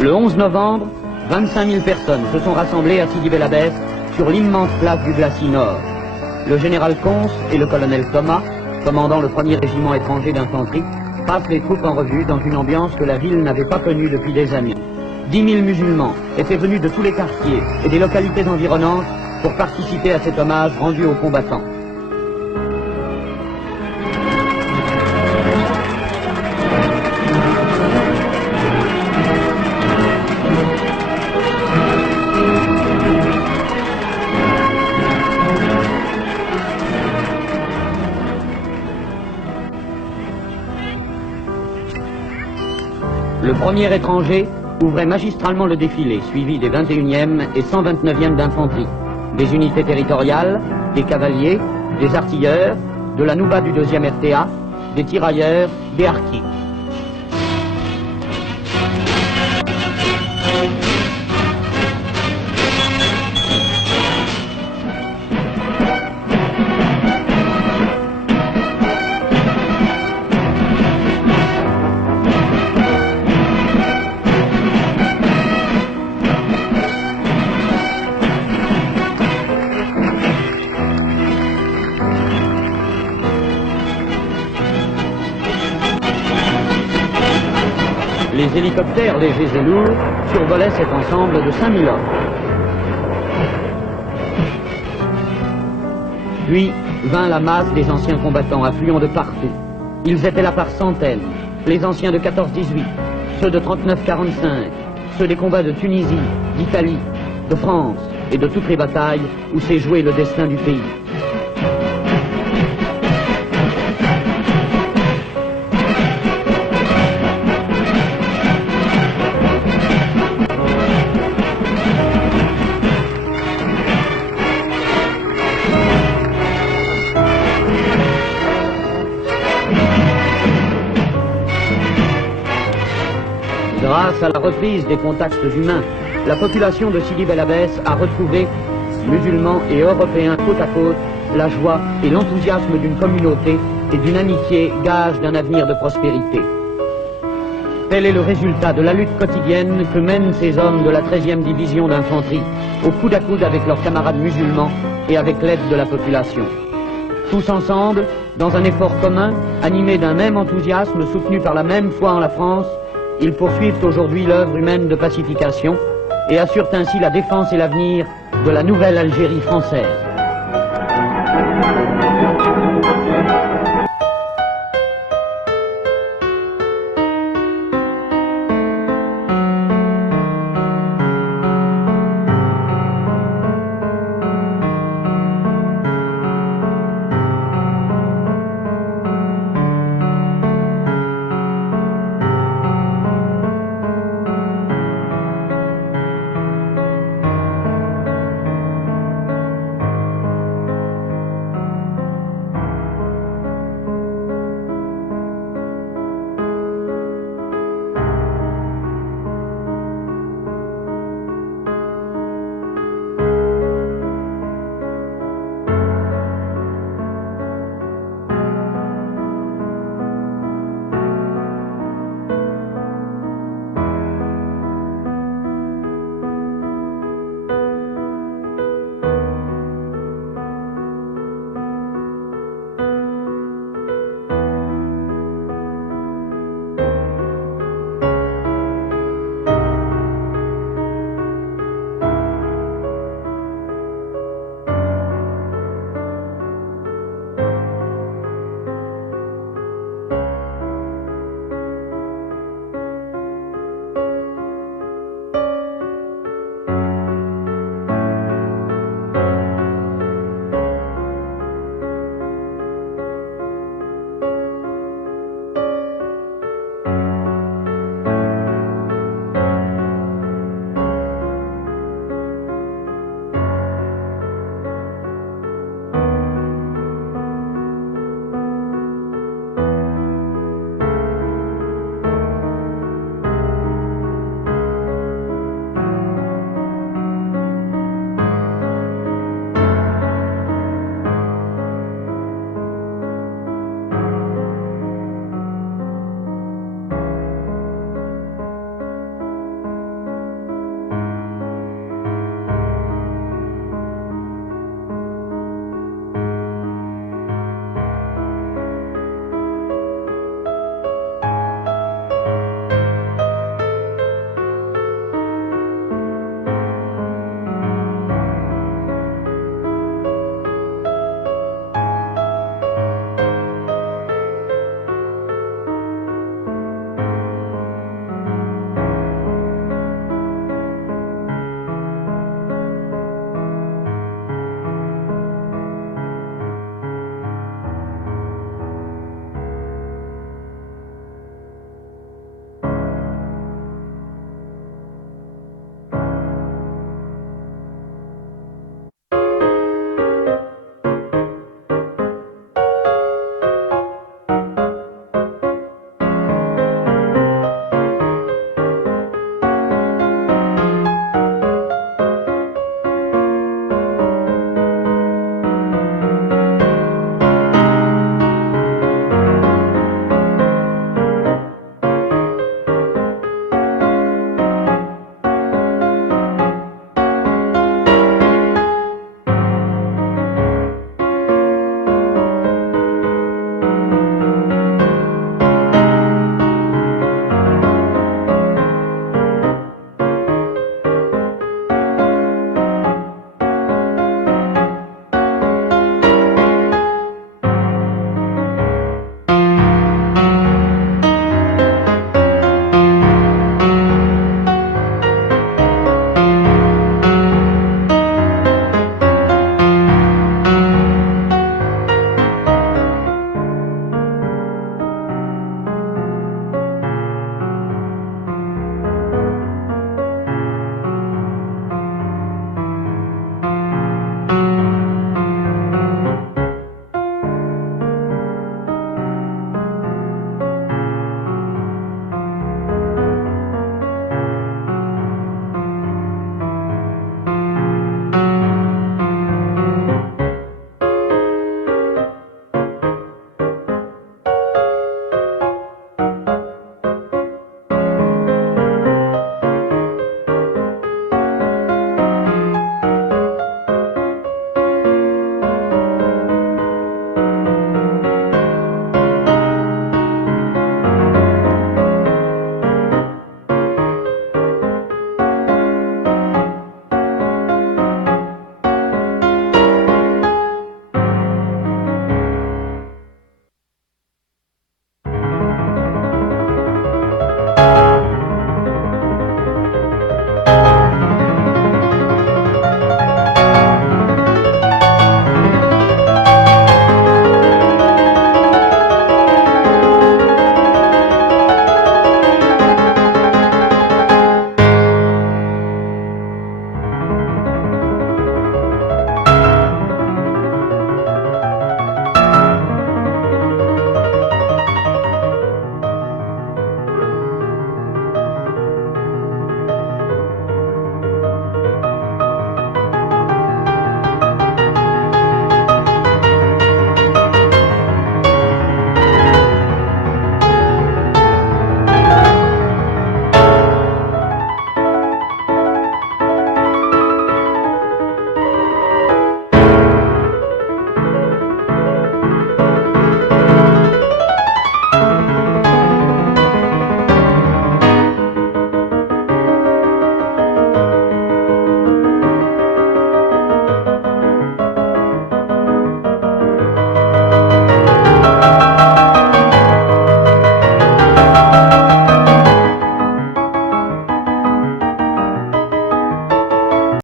Le 11 novembre, 25 000 personnes se sont rassemblées à Sidi Bel Abbès sur l'immense place du Glacis Nord. Le général Cons et le colonel Thomas, commandant le 1er régiment étranger d'infanterie, passent les troupes en revue dans une ambiance que la ville n'avait pas connue depuis des années. 10 000 musulmans étaient venus de tous les quartiers et des localités environnantes pour participer à cet hommage rendu aux combattants. Le premier étranger ouvrait magistralement le défilé, suivi des 21e et 129e d'infanterie, des unités territoriales, des cavaliers, des artilleurs, de la Nouba du 2e RTA, des tirailleurs, des harkis. Les hélicoptères légers et lourds survolaient cet ensemble de 5000 hommes. Puis vint la masse des anciens combattants affluant de partout. Ils étaient là par centaines, les anciens de 14-18, ceux de 39-45, ceux des combats de Tunisie, d'Italie, de France et de toutes les batailles où s'est joué le destin du pays. Grâce à la reprise des contacts humains, la population de Sidi Bel Abbès a retrouvé, musulmans et européens côte à côte, la joie et l'enthousiasme d'une communauté et d'une amitié gage d'un avenir de prospérité. Tel est le résultat de la lutte quotidienne que mènent ces hommes de la 13e division d'infanterie, au coude à coude avec leurs camarades musulmans et avec l'aide de la population. Tous ensemble, dans un effort commun, animés d'un même enthousiasme, soutenu par la même foi en la France, ils poursuivent aujourd'hui l'œuvre humaine de pacification et assurent ainsi la défense et l'avenir de la nouvelle Algérie française.